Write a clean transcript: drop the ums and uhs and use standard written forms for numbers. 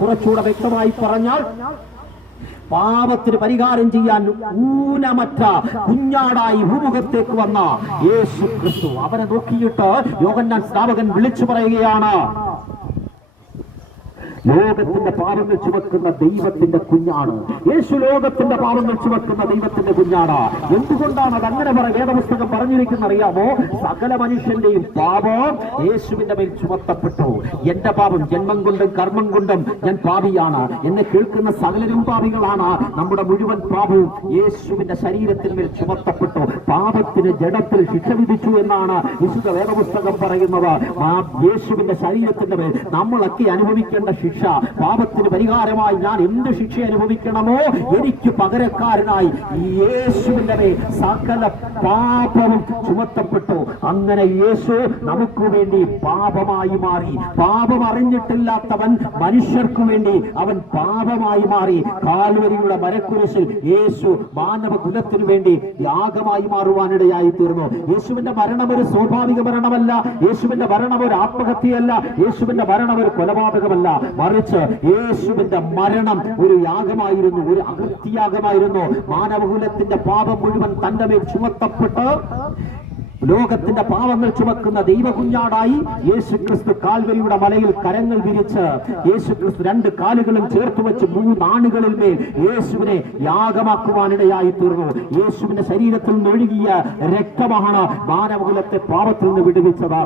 കുറച്ചുകൂടെ വ്യക്തമായി പറഞ്ഞാൽ പാപത്തിന് പരിഹാരം ചെയ്യാൻ ഊനമറ്റ കുഞ്ഞാടായി ഭൂമുഖത്തേക്ക് വന്ന യേശു ക്രിസ്തു. അവനെ നോക്കിയിട്ട് യോഹന്നാൻ സ്നാപകൻ വിളിച്ചു പറയുകയാണ്, ലോകത്തിന്റെ പാപങ്ങൾ ചുമക്കുന്ന ദൈവത്തിന്റെ കുഞ്ഞാണ് യേശു. ലോകത്തിന്റെ പാപങ്ങൾ ചുമക്കുന്ന ദൈവത്തിന്റെ കുഞ്ഞാണ്. എന്തുകൊണ്ടാണ് അത് അങ്ങനെ വേദപുസ്തകം പറഞ്ഞിരിക്കുന്ന അറിയാമോ? സകല മനുഷ്യന്റെയും പാപം യേശുവിന്റെ മേൽ ചുമത്തപ്പെട്ടു. എന്റെ പാപം ജന്മം കൊണ്ടും കർമ്മം കൊണ്ടും ഞാൻ പാപിയാണ്. എന്നെ കേൾക്കുന്ന സകലരും പാപികളാണ്. നമ്മുടെ മുഴുവൻ പാപവും യേശുവിന്റെ ശരീരത്തിന്മേൽ ചുമത്തപ്പെട്ടു. പാപത്തിന് ജഡത്തിൽ ശിക്ഷ വിധിച്ചു എന്നാണ് വിശുദ്ധ വേദപുസ്തകം പറയുന്നത്. ആ യേശുവിന്റെ ശരീരത്തിന്റെ മേൽ നമ്മളൊക്കെ അനുഭവിക്കേണ്ട ശിക്ഷ, പാപത്തിന് പരിഹാരമായി ഞാൻ എന്ത് ശിക്ഷ അനുഭവിക്കണമോ എനിക്ക് പകരക്കാരനായി യേശുവിന്റെ മേൽ സകല പാപവും ചുമത്തപ്പെട്ടു. അങ്ങനെ യേശു നമുക്ക് വേണ്ടി പാപമായി മാറി. പാപം അറിഞ്ഞിട്ടില്ലാത്തവൻ മനുഷ്യർക്കു വേണ്ടി അവൻ പാപമായി മാറി. കാൽവരിയുടെ മരക്കുരിശിൽ യേശു മാനവകുലത്തിനു വേണ്ടി യാഗമായി മാറുവാനിടയായി തീർന്നു. യേശുവിന്റെ മരണം ഒരു സ്വാഭാവിക മരണമല്ല. യേശുവിന്റെ മരണം ഒരു ആത്മഹത്യയല്ല. യേശുവിന്റെ മരണം ഒരു കൊലപാതകമല്ല. മറിച്ച് യേശുവിന്റെ മരണം ഒരു യാഗമായിരുന്നു, ഒരു അകൃത്യയാഗമായിരുന്നു. മാനവകുലത്തിന്റെ പാപം മുഴുവൻ തന്റെ മേൽ ചുമത്തപ്പെട്ട് ലോകത്തിന്റെ പാപങ്ങൾ ചുമക്കുന്ന ദൈവകുഞ്ഞാടായി യേശു ക്രിസ്തു കാൽവരിയുടെ മലയിൽ കരങ്ങൾ വിരിച്ച് യേശു ക്രിസ്തു രണ്ട് കാലുകളും ചേർത്ത് വെച്ച് മൂന്നാണുകളിൽ മേൽ യേശുവിനെ യാഗമാക്കുവാനിടയായി തീർന്നു. യേശുവിന്റെ ശരീരത്തിൽ നിന്നൊഴുകിയ രക്തമാണ് മാനവകുലത്തെ പാപത്തിൽ നിന്ന് വിടുവിച്ചത്.